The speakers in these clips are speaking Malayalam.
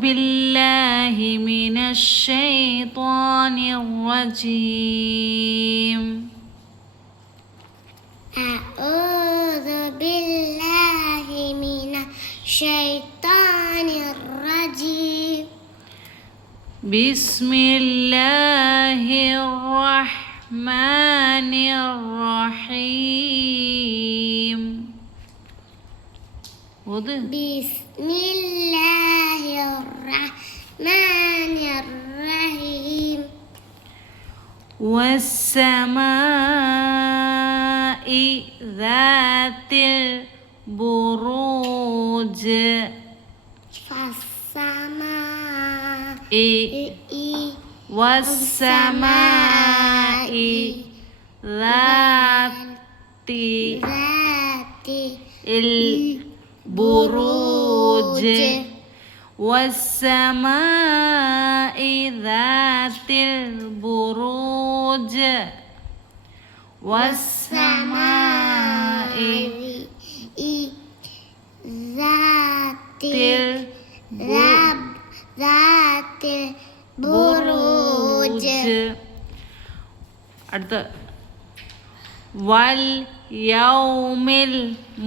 بالله من الشيطان الرجيم. أعوذ بالله من الشيطان الرجيم. بسم الله الرحمن الرحيم. بسم الله Bismillahirrahmanirrahim. Wassama'i dhatil buruj. Wassama'i. Wassama'i lati lati Il buruj. buruj. والسماء ذات البروج. والسماء ذات ذات البروج. واليوم الموعود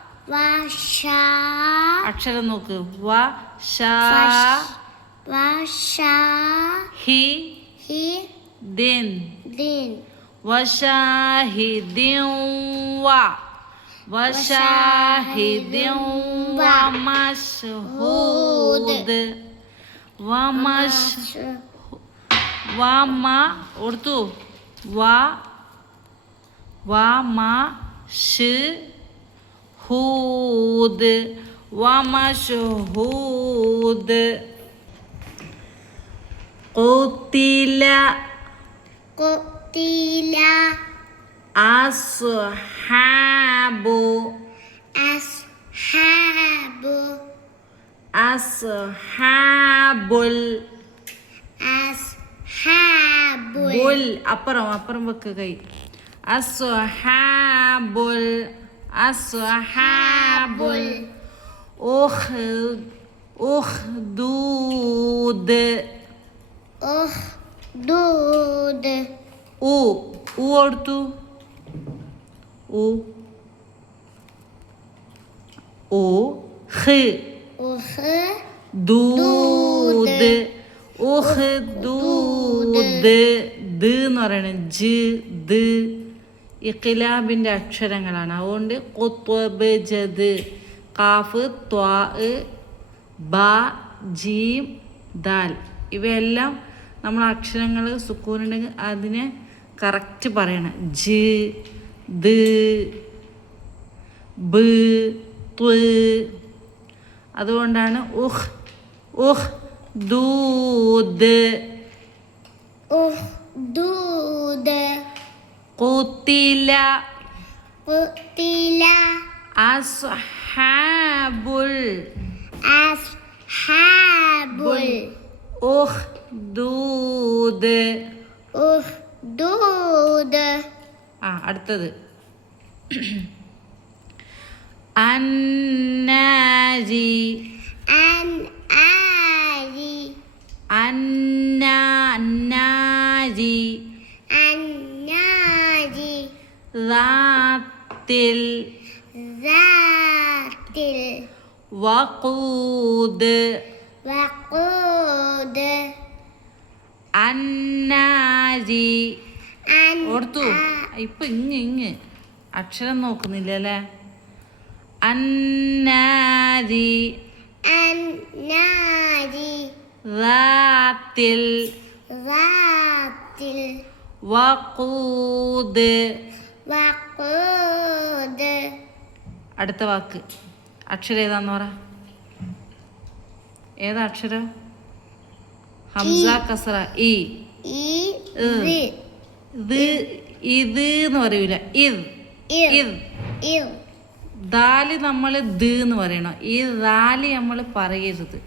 അക്ഷരം നോക്ക് വ ഷ ഹി ദിൻ വശാഹിദിൻ വ വശാഹിദിൻ വ മഷ്ഹൂദ് വ മഷ് വ മ ഓർത്തു വ വ മ ഷ് مشهود ومشهود قتل قتل أصحاب أصحاب أصحاب أصحاب بل أبرم أبرم بكي أصحاب ashabul uhdud uhdud o o orto o o r o r dud uhdud d não era de de ഇഖിലാബിന്റെ അക്ഷരങ്ങളാണ്. അതുകൊണ്ട് കുത്വബ് ജദ് കാഫ് ത്വാ ബ ജീം ദാൽ. ഇവയെല്ലാം നമ്മൾ അക്ഷരങ്ങൾ സുക്കൂനുണ്ടെങ്കിൽ അതിനെ കറക്റ്റ് പറയണം. ജി ദ് ബ് അതുകൊണ്ടാണ് ഉഹ് ഉഹ് ദൂദ്. ഉഹ് ദൂദ്. കൂത്തില കൂത്തില അസ്ഹാബുൽ. അസ്ഹാബുൽ. ഉഹ്ദൂദ്. ഉഹ്ദൂദ്. ആ അടുത്തത്. അന്നാരി. അന്നാരി അന്നാ ذاتل ذات വഖൂദ് الوقود അന്നാജി أن ഓർത്തു ഇപ്പൊ ഇങ് ഇങ് അക്ഷരം നോക്കുന്നില്ല അല്ലേ അന്നാജി الناجي ذاتل ذات വഖൂദ് الوقود അടുത്ത വാക്ക്. അക്ഷരം ഏതാന്ന് പറ. ഏതാ അക്ഷരം? ഹംസ കസറ ഇ. ഇത് ഇത് എന്ന് പറയൂല. ഇത് ഇത് ദാലി ദാൽ നമ്മൾ ദ് എന്ന് പറയണം. ഈ ദാലി നമ്മൾ പറയരുത്.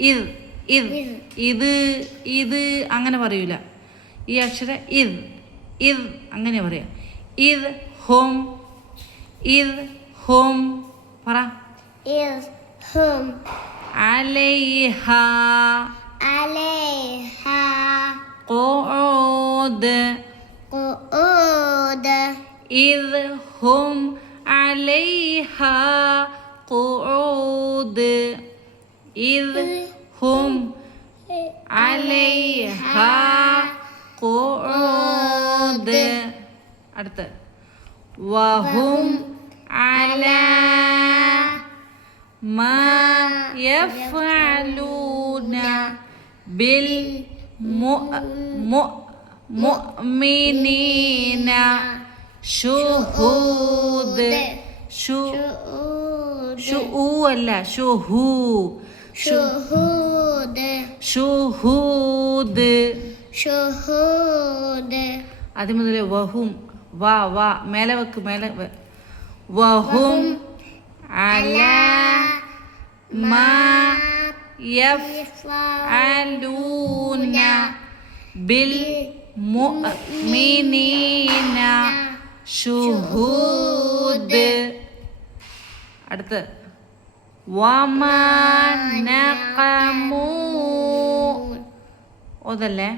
ഇത് ഇത് ഇത് ഇത് അങ്ങനെ പറയൂല. ഈ അക്ഷരം ഇത് ഇത് അങ്ങനെ പറയാം. ഇത് ഹോം. ഇത് ഹും പറ ഹും അലൈഹ അലൈഹ ഖുഊദ് ഖുഊദ് ഇദ് ഹും അലൈഹ ഖുഊദ് ഇദ് ഹും അലൈഹ ഖുഊദ് അടുത്ത്. വഹും അല മാ യഫഅലൂന ബിൽ മു മു മുഅ്മിനീന ഷുഹൂദ് ഷു ഷുഊ അല്ല ഷുഹൂ ഷുഹൂദ് ഷുഹൂദ് ഷുഹൂദ് അത് മുതൽ വഹും വാ വാ മേലെ വെക്ക് മേലെ വഹും അല മാ يفعلون بالمؤمنين شهود അടുത്ത് വമനഖമൂ ഓതല്ലേ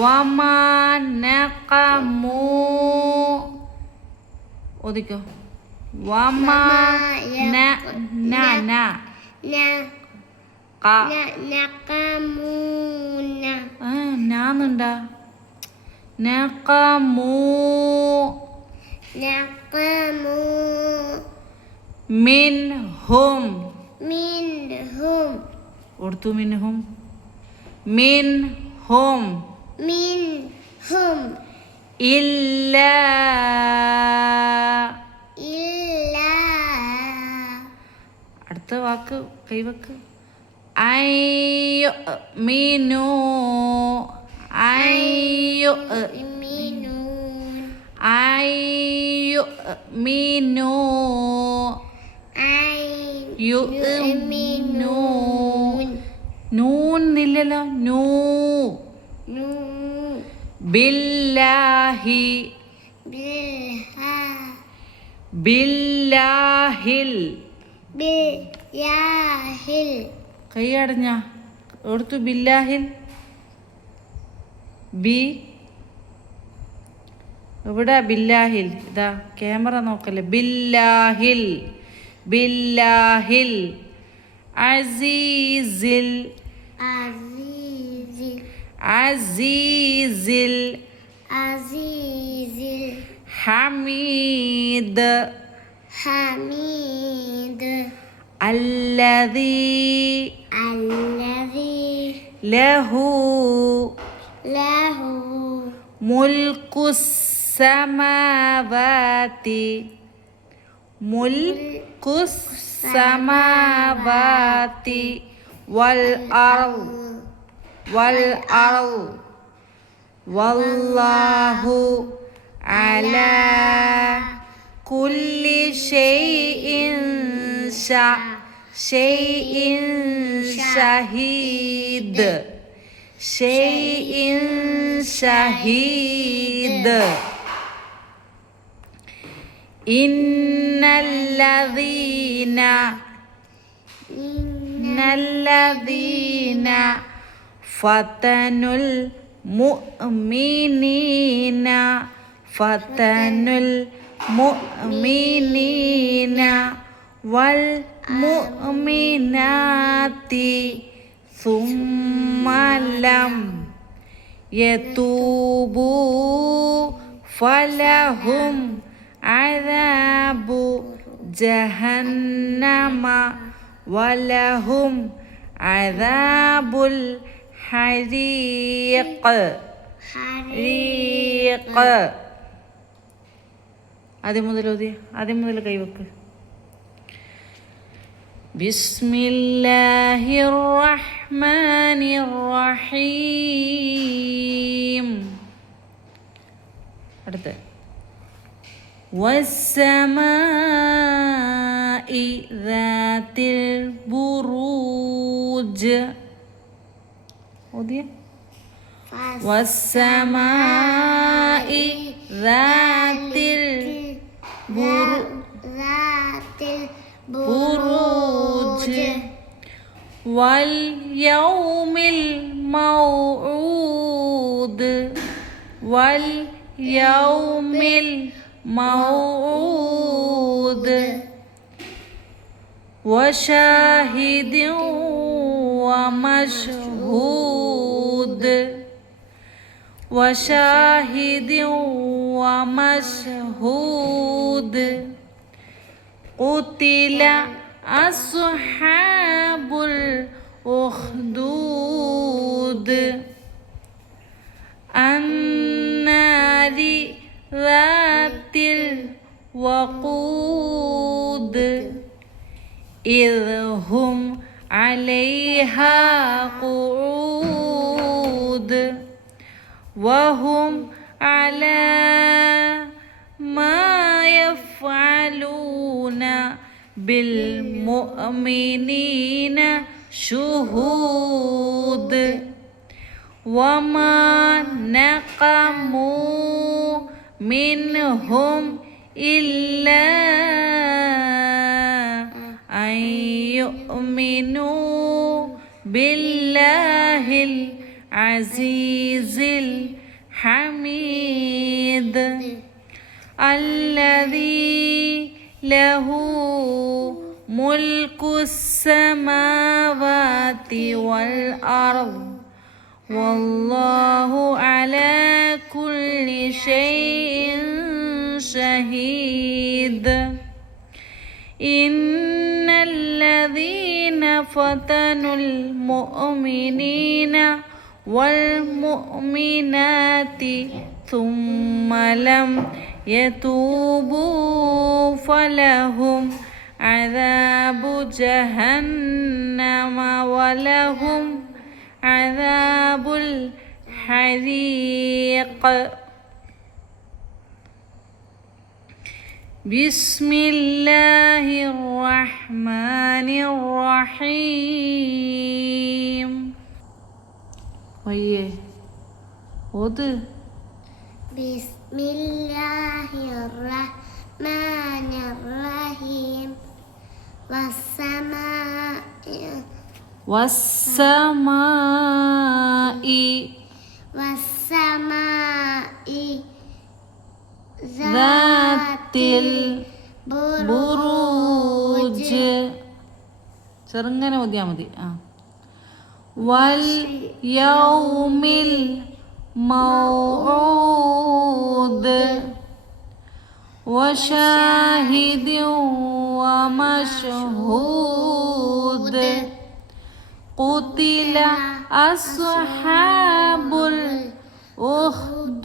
വമനഖമൂ ഓദിക്കോ വമ ന ന ന ക നഖമൂന ആ നാന്നുണ്ടാ. നഖമൂ. നഖമൂ. മിൻഹും. മിൻഹും. ഉർദു മിൻഹും. മിൻഹും. മിൻഹും. ഇല്ല വാക്ക് കൈവക്ക്. അയ്യോ മീനു. അയ്യോ മീനു. അയ്യോ മീനു. അയ്യോ യു മിനൂൻ നൂൻ നില്ലല്ലോ നൂ. ബില്ലാഹി. ബിൽഹ ബില്ലാഹിൽ. ബിയാഹിൽ കൈയടഞ്ഞ എടുത്തു ബില്ലാഹിൽ. ബി എവിടെ ബില്ലാഹിൽ? ഇതാ ക്യാമറ നോക്കല്ലേ. ബില്ലാഹിൽ ബില്ലാഹിൽ. അസീസിൽ. അസീസിൽ. അസീസിൽ. ഹമീദ്. ഹമീദ്. الذي الذي له له ملك السماوات ملك السماوات والأرض والأرض. والله على كل شيء شا ഷെയ്ഇൻ ഷഹീദ്. ഷെയ്ഇൻ ഷഹീദ്. ഇന്നല്ലദീന ഇന്നല്ലദീന ഫതനുൽ മുഅ്മിനീന ഫതനുൽ മുഅ്മിനീന والمؤمنات ثم لم يتوبوا فلهم عذاب جهنم ولهم عذاب الحريق حريق ആദ്യം മുതൽ ഓതി ആദ്യം മുതൽ കൈവക്ക് بسم الله الرحمن الرحيم അടുത്ത് والسماء ذات البروج ഓതിയേ والسماء ذات البروج ذات بروج واليوم الموعود. واليوم الموعود. وشاهد ومشهود. وشاهد ومشهود. قتل أصحاب الأخدود النار ذات الوقود إذ هم عليها قعود وهم على بالمؤمنين شهود وما نقموا منهم إلا أن يؤمنوا بالله العزيز الحميد الذي له ملك السماوات والأرض والله على كل شيء شهيد. إن الذين فتنوا المؤمنين والمؤمنات ثم لم يتوبوا فلهم عذاب جهنم ولهم عذاب الحريق. بسم الله الرحمن الرحيم. ويه وضل بسم الله الرحمن الرحيم والسماء والسماء والسماء ذات البروج ചെറുങ്ങനെ ഓതിയാൽ മതി ആ വൽ യൗമിൽ موعود وشاهد ومشهود قتل أصحاب الأخدود.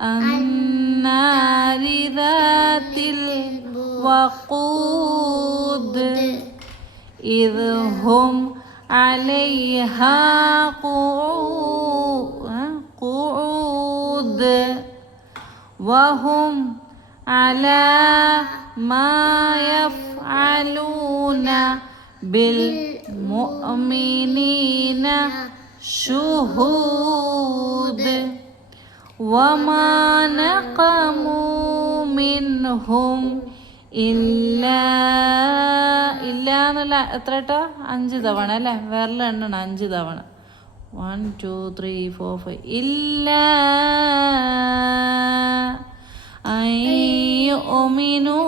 النار ذات الوقود. إذ هم عليها قعو- قعود وهم على ما يفعلون بالمؤمنين شهود. وما نقموا منهم إلا ഞാനല്ല എത്ര കേട്ടോ അഞ്ച് തവണ അല്ലേ? വിരൽ എണ്ണണം അഞ്ച് തവണ. One two three four five ഇല്ല. ഐമിനു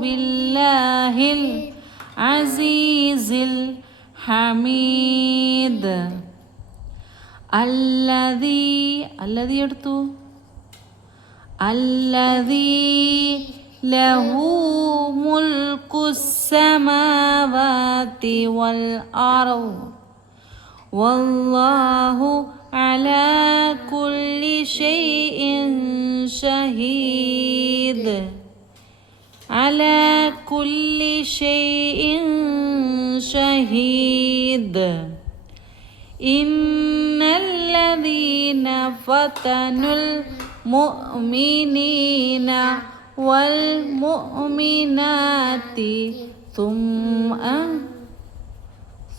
ബില്ലാഹിൽ അസീസിൽ ഹമീദ്. അല്ലതി അല്ലതി എടുത്തു. അല്ലതീ له ملك السماوات والأرض. والله على كل شيء شهيد. على كل شيء شهيد. إن الذين فتنوا المؤمنين والمؤمنات ثم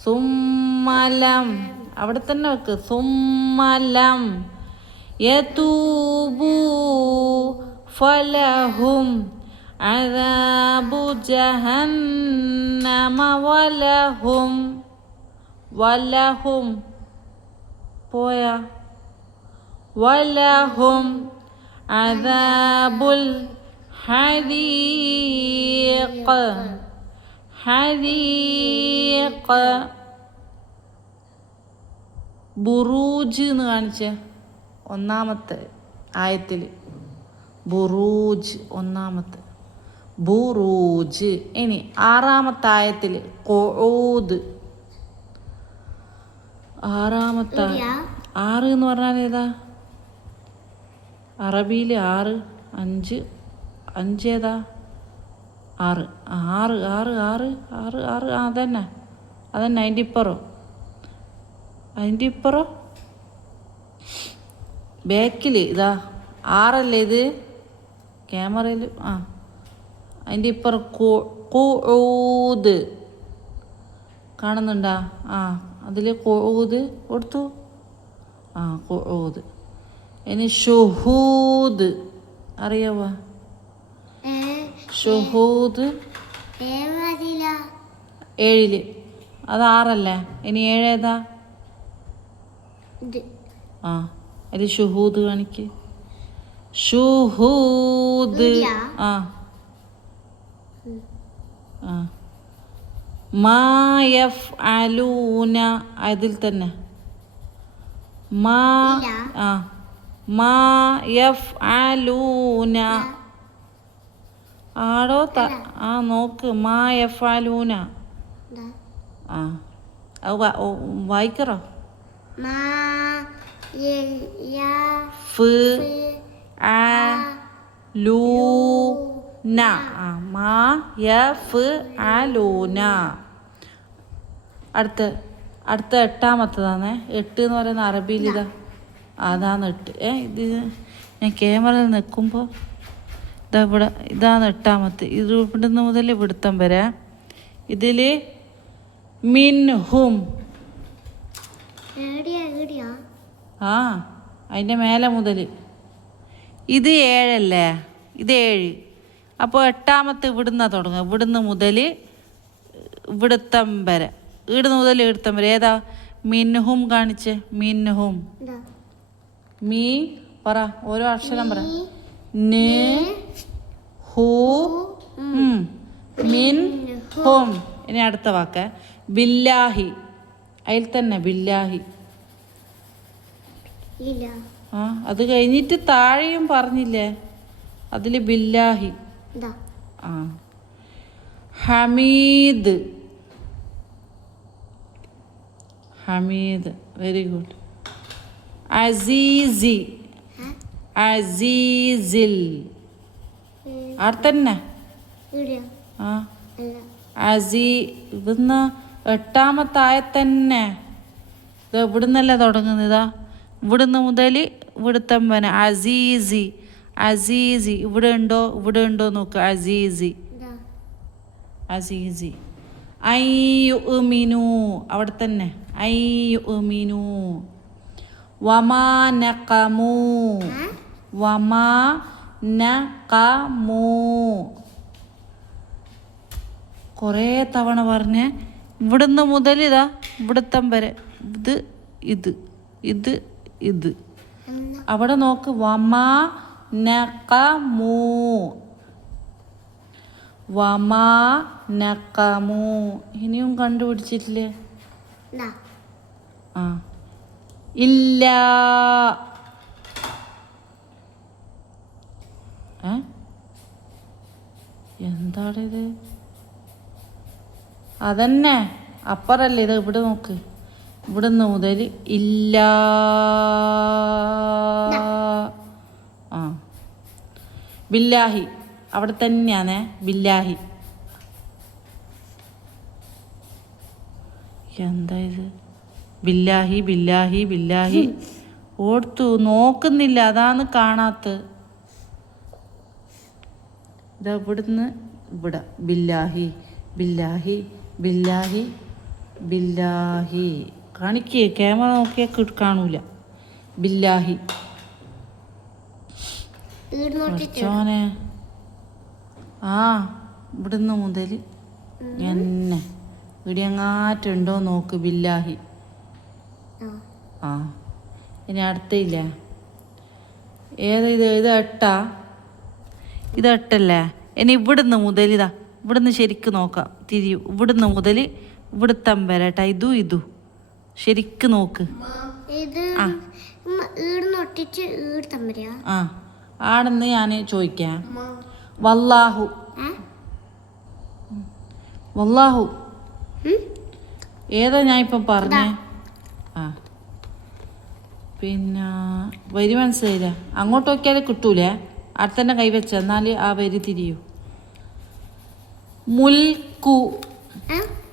സുമ്മലം അവിടെ തന്നെ വെക്ക് സുമ്മലം യതൂബു ഫലഹും അദാബു ജഹന്നമ വലഹും വലഹും പോയ വലഹും അദാബുൽ ഹരീഖ് ഹരീഖ് ബുറൂജ് എന്ന് കാണിച്ച. ഒന്നാമത്തെ ആയത്തിൽ ബുറൂജ് ഒന്നാമത്തെ. ബുറൂജ്. ഇനി ആറാമത്തെ ആയത്തിൽ കൊഴൂത് ആറാമത്തെ. ആറ് എന്ന് പറഞ്ഞാൽ ഏതാ? അറബിയിൽ ആറ് അഞ്ച് അഞ്ച് ഏതാ ആറ് ആറ് ആറ് ആറ് ആറ് ആറ്. ആ അതന്നെ. അതന്നെ അതിന്റെ ഇപ്പുറം അതിന്റെ ഇപ്പുറം ബാക്കിൽ ഇതാ ആറല്ലേ ഇത്? ക്യാമറയിൽ ആ. അതിന്റെ ഇപ്പുറം കൂത് കാണുന്നുണ്ടാ? ആ അതിൽ കൂത് കൊടുത്തു. ആ കൂത് ഇനി ഷുഹൂദ്. അറിയാവോ? ഷുഹൂദ് ഏഴിൽ. അത് ആറല്ലേ? ഇനി ഏഴേതാ? ആ അതിൽ ഷുഹൂദ് കാണിക്ക്. ഷുഹൂദ്. ആ. ആ. മായഫ് അലൂന അതിൽ തന്നെ. മാ ആ ആ. മായഫ് അലൂന ആടോ ത ആ നോക്ക്. ആ. അത് വായിക്കറോ? മാ യ യ ഫ് ഫ് ആ ലൂന ആ മാ യ ഫ് ആ ലൂന അടുത്ത അടുത്ത എട്ടാമത്തതാണേ. എട്ട് എന്ന് പറയുന്ന അറബിയിൽ ഇതാ അതാണ് എട്ട്. ഏ ഇത് ഞാൻ ക്യാമറയിൽ നിൽക്കുമ്പോൾ ഇതാ ഇവിടെ ഇതാണ് എട്ടാമത്തെ. ഇത് ഇവിടുന്ന് മുതൽ ഇവിടുത്തം വരെ. ഇതിൽ മിൻ ഹും ആ അതിന്റെ മേലെ മുതൽ. ഇത് ഏഴല്ലേ? ഇത് ഏഴ്. അപ്പോൾ എട്ടാമത്തെ ഇവിടുന്ന തുടങ്ങുക. ഇവിടുന്ന് മുതൽ ഇവിടുത്തം വരെ. ഇവിടുന്ന് മുതൽ ഇവിടുത്തം വരെ. ഏതാ? മിൻഹും കാണിച്ച്. മിൻഹും. മീ പറ. ഓരോ അക്ഷരം പറ. മിൻ ഹും. ഇനി അടുത്ത വാക്ക്. ബില്ലാഹി. അതിൽ തന്നെ ബില്ലാഹി. ആ അത് കഴിഞ്ഞിട്ട് താഴെയും പറഞ്ഞില്ലേ? അതിൽ ബില്ലാഹി. ആ. ഹമീദ്. ഹമീദ്. Very good. അസീസി? അസീസിൽ. തന്നെ എവിടെയാ ആ. അസീ ഇവിടുന്ന് എട്ടാമത്തെ തന്നെ ഇത് ഇവിടുന്നല്ലേ തുടങ്ങുന്നതാ. ഇവിടുന്ന് മുതൽ ഇവിടുത്തം വന അസീസി. അസീസി. ഇവിടെ ഉണ്ടോ? ഇവിടെ ഉണ്ടോ നോക്ക്. അസീസി. അസീസി. ഐമിനു അവിടെ തന്നെ ഐ വമാ നഖമു. ഏ? ന കമൂ കുറേ തവണ പറഞ്ഞ് ഇവിടുന്ന് മുതൽ ഇതാ ഇവിടുത്തം വരെ. ഇത് ഇത് ഇത് ഇത്. അവിടെ നോക്ക് വമാ നഖമു. വമാ നഖമു. ഇനിയും കണ്ടുപിടിച്ചിട്ടില്ലേ. ആ. ഇല്ല. ഏ? എന്താണിത്? അതന്നെ. അപ്പറല്ലേ ഇത്? ഇവിടെ നോക്ക്. ഇവിടുന്ന് മുതൽ ഇല്ല. ആ. ബില്ലാഹി. അവിടെ തന്നെയാണേ. ബില്ലാഹി. എന്താ ഇത്? ബില്ലാഹി ബില്ലാഹി ബില്ലാഹി. ഓർത്തു നോക്കുന്നില്ല. അതാണ് കാണാത്ത ഇതാ ഇവിടുന്ന് ഇവിടെ. ബില്ലാഹി ബില്ലാഹി ബില്ലാഹി ബില്ലാഹി. കാണിക്കേ ക്യാമറ നോക്കിയാൽ കാണൂല. ബില്ലാഹി. ആ ഇവിടുന്ന് മുതൽ എന്നെ. ഇടിയങ്ങാറ്റുണ്ടോ നോക്ക് ബില്ലാഹി. ആ. ഇനി അടുത്തില്ല ഏത് ഇത് ഇത് എട്ടാ? ഇത് എട്ടല്ലേ ഇനി ഇവിടുന്ന് മുതൽ ഇതാ ഇവിടുന്ന് ശരിക്ക് നോക്കാം. തിരിയു. ഇവിടുന്ന് മുതൽ ഇവിടുത്തെ വരട്ടാ ഇതു ഇതു. ശരിക്ക് നോക്ക്. ആ. ആണെന്ന് ഞാൻ ചോദിക്കാം. വല്ലാഹു. വല്ലാഹു. ഏതാ ഞാൻ ഇപ്പം പറഞ്ഞേ? ആ. പിന്നെ വരി മനസ്സിലായില്ല? അങ്ങോട്ട് നോക്കിയാലേ കിട്ടൂലേ? അവിടെ തന്നെ കൈവച്ച എന്നാൽ ആ വരി തിരിയൂ. മുൽക്കു.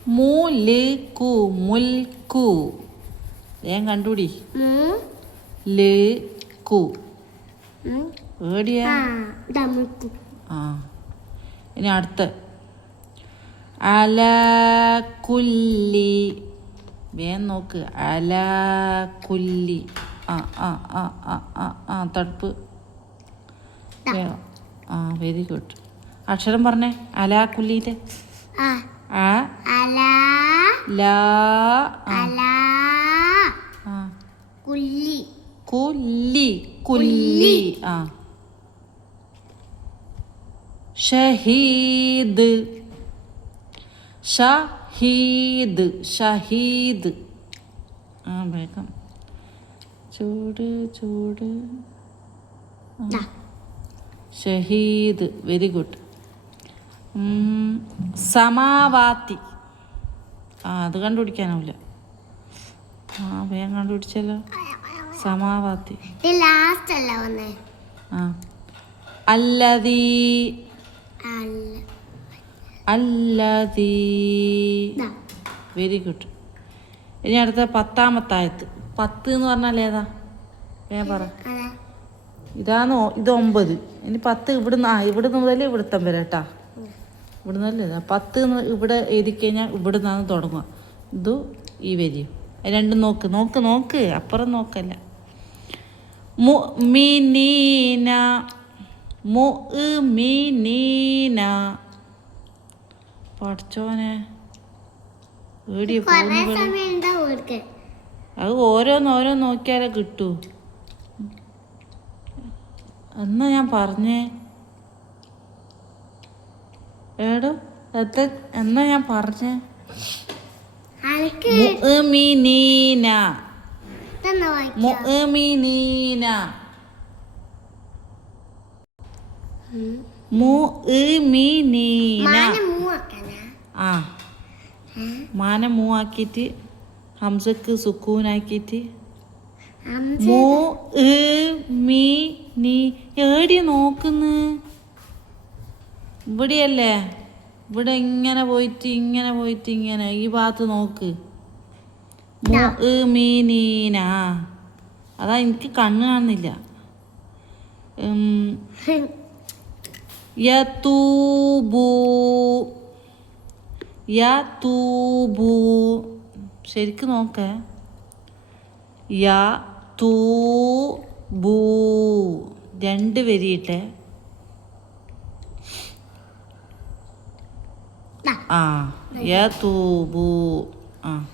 മുൽക്കു മുൽക്കു. ഞാൻ കണ്ടുപിടി. ൽ. ഏടിയാ ആ ഇനി അടുത്ത. അല കുല്ലി വേഗം നോക്ക്. അല കുല്ലി ആ ആ ആ ആ ആ ആ തടുപ്പ്. ആ വെരി ഗുഡ് അക്ഷരം പറഞ്ഞേ. അലാ കുല്ലീന്റെ ആ. ആ. അല. ലാ. ആ. അല. ആ. കുല്ലി. കുല്ലി. കുല്ലി. ആ. ഷഹീദ്. ഷഹീദ്. ഷഹീദ്. ആ വേഗം. ചൂട് ചൂട്. ദാ. ഷഹീദ് വെരി ഗുഡ് സമാവാത്തി. ആ അത് കണ്ടുപിടിക്കാനാവില്ല. ആ വേഗം കണ്ടുപിടിച്ചല്ലോ. സമാവാത്തി. ലാസ്റ്റ് അല്ല വന്നേ. ആ. അല്ലതീ. അല്ല. അല്ലതീ. ദാ. വെരി ഗുഡ് ഇനി അടുത്ത പത്താമത്തായത്ത്. പത്ത് എന്ന് പറഞ്ഞാൽ ഏതാ? വേഗം പറ. ഇതാണ് ഇത് ഒമ്പത്. ഇനി പത്ത് ഇവിടുന്ന് ആ ഇവിടുന്ന് മുതൽ ഇവിടുത്തം വരെ കേട്ടാ ഇവിടുന്ന് അല്ലേ? ഇതാ പത്ത് ഇവിടെ എഴുതി കഴിഞ്ഞാൽ ഇവിടുന്നാണ് തുടങ്ങുക. ഇത് ഈ വരി. രണ്ടും നോക്ക് നോക്ക് നോക്ക്. അപ്പുറം നോക്കല്ല. മു മിനീന പഠിച്ചോനെ. ഏടിയ പോകുന്നു സമയം ഉണ്ടാവും ഓർക്ക്? അത് ഓരോന്ന് ഓരോന്ന് നോക്കിയാലേ കിട്ടൂ. എന്നാ ഞാൻ പറഞ്ഞേ? ഏടോ എത്ത എന്നാ ഞാൻ പറഞ്ഞേ? മുഅ്മിനീന. മുഅ്മിനീന. മാന മൂ ആ. മാന മൂവാക്കിയിട്ട് ഹംസക്ക് സുക്കൂനാക്കിയിട്ട് മൂ മീ നീ ഏടി നോക്കുന്നു? ഇവിടെയല്ലേ? ഇവിടെ ഇങ്ങനെ പോയിട്ട് ഇങ്ങനെ പോയിട്ട് ഇങ്ങനെ. ഈ ഭാഗത്ത് നോക്ക്. മോ ഏ മീ നീന അതാ എനിക്ക് കണ്ണ് കാണുന്നില്ല. ഉം, യതൂബു യതൂബു ശരിക്ക് നോക്കേ. യാ തൂ ബൂ. രണ്ട് വരിയിട്ട്. ആ യാ തൂ ബൂ. ആ.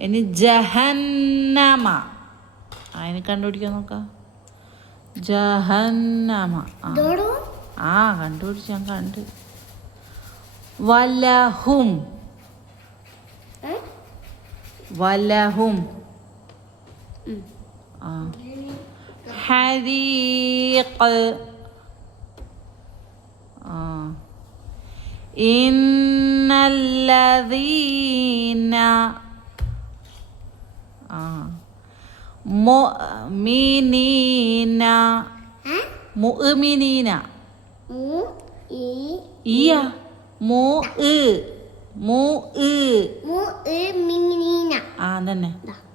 ഇനി ജഹന്നമ. അതിന് കണ്ടുപിടിക്കാൻ നോക്കാം. ജഹന്നമ. ആ. കണ്ടുപിടിച്ച് ഞാൻ കണ്ട്. വലഹും? വലഹും. آه. حديق إن الذين آه. مؤمنين مؤمنين مؤمنين. مؤمنين. آه، مؤمنين نعم. مؤمنين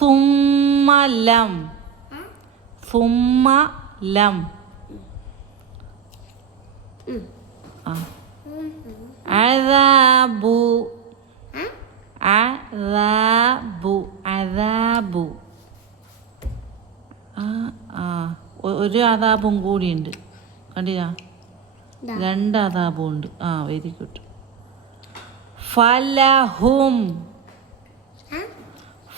സുമ്മലം. ആ. അദാബു? അദാബു. അദാബു. ആ ഒരു അദാബും കൂടിയുണ്ട്. കണ്ടില്ല? രണ്ട് അദാബും ഉണ്ട്. ആ വെരി ഗുഡ് ഫലഹും?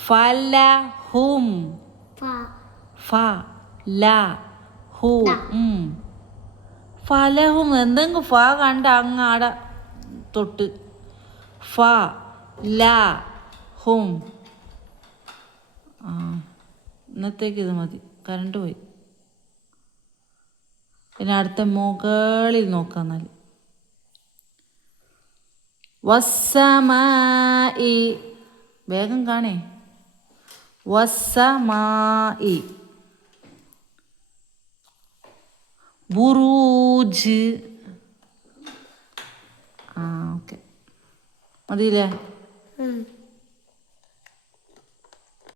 ഫലഹും. ഫ. ല ഹു. ഫലഹും. എന്തെങ്കിലും ഫ കണ്ട അങ്ങാട തൊട്ട്. ഫ ല ഹും ആ ഇന്നത്തേക്ക് ഇത് മതി. കറണ്ട് പോയി. പിന്നെ അടുത്ത മുകളിൽ നോക്കാം എന്നാൽ വസ്സമായി വേഗം കാണേ. വസ്സമായി ബുറൂജ് ആ ഓക്കെ മതിയില്ലേ ഉം.